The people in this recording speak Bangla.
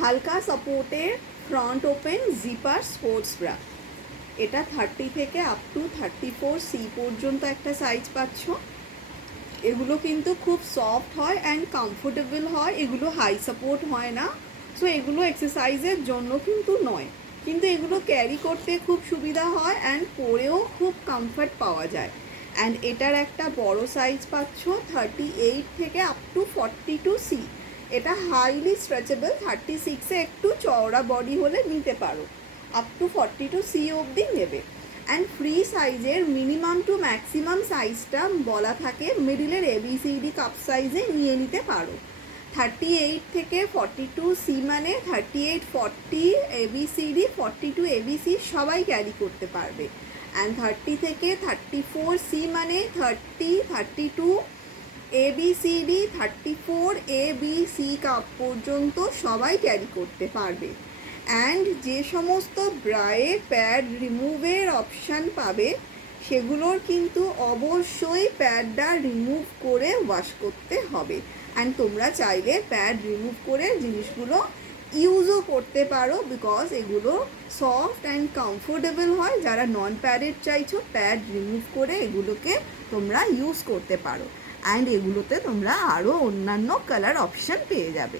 হালকা সাপোর্টের front open zipper sports bra. এটা 30 থেকে আপ টু 34C পর্যন্ত একটা সাইজ পাচ্ছ। এগুলো কিন্তু খুব সফট হয় অ্যান্ড কমফোর্টেবল হয়, এগুলো হাই সাপোর্ট হয় না। সো এগুলো এক্সারসাইজের জন্য কিন্তু নয়, কিন্তু এগুলো ক্যারি করতে খুব সুবিধা হয় অ্যান্ড পরেও খুব কমফর্ট পাওয়া যায়। অ্যান্ড এটার একটা বড় সাইজ পাচ্ছ 38 থেকে আপ টু 42C। এটা হাইলি স্ট্রেচেবল, 36-এ একটু চওড়া বডি হলে নিতে পারো, আপ টু 42C অবধি নেবে। অ্যান্ড ফ্রি সাইজের মিনিমাম টু ম্যাক্সিমাম সাইজটা বলা থাকে মিডিলের ABCD কাপ সাইজে নিয়ে নিতে পারো। 38 থেকে 42C মানে 38, 40 ABCD, 42 ABC সবাই ক্যারি করতে পারবে। অ্যান্ড 30 থেকে 34C মানে 30, 32 ABCD, 34 ABC কাপ পর্যন্ত সবাই ক্যারি করতে পারবে। অ্যান্ড যে সমস্ত ব্রায়ে প্যাড রিমুভের অপশান পাবে সেগুলোর কিন্তু অবশ্যই প্যাডটা রিমুভ করে ওয়াশ করতে হবে। অ্যান্ড তোমরা চাইলে প্যাড রিমুভ করে জিনিসগুলো ইউজও করতে পারো, বিকজ এগুলো সফট অ্যান্ড কমফোর্টেবল হয়। যারা নন প্যাডেড চাইছো প্যাড রিমুভ করে এগুলোকে তোমরা ইউজ করতে পারো। অ্যান্ড এগুলোতে তোমরা আরও অন্যান্য কালার অপশান পেয়ে যাবে।